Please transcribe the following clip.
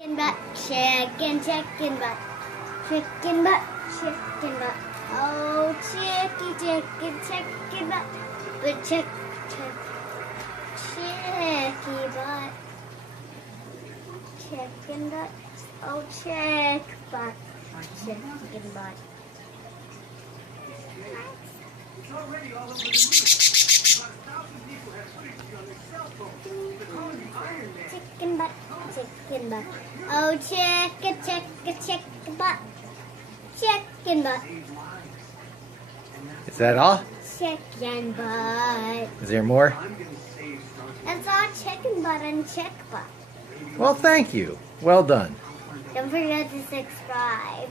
Chicken butt, chicken butt, chicken butt, chicken butt. Oh, chicken butt, but chicky butt, chicken butt. Oh, chick butt, chicken butt. It's already all over the news. About 1,000 people have footage on their cell phones. They're calling the Iron Man. Chicken butt, chicken butt. Oh, chicken butt, chicken butt. Is that all? Chicken butt. Is there more? That's all chicken butt and chick butt. Well, thank you. Well done. Don't forget to subscribe.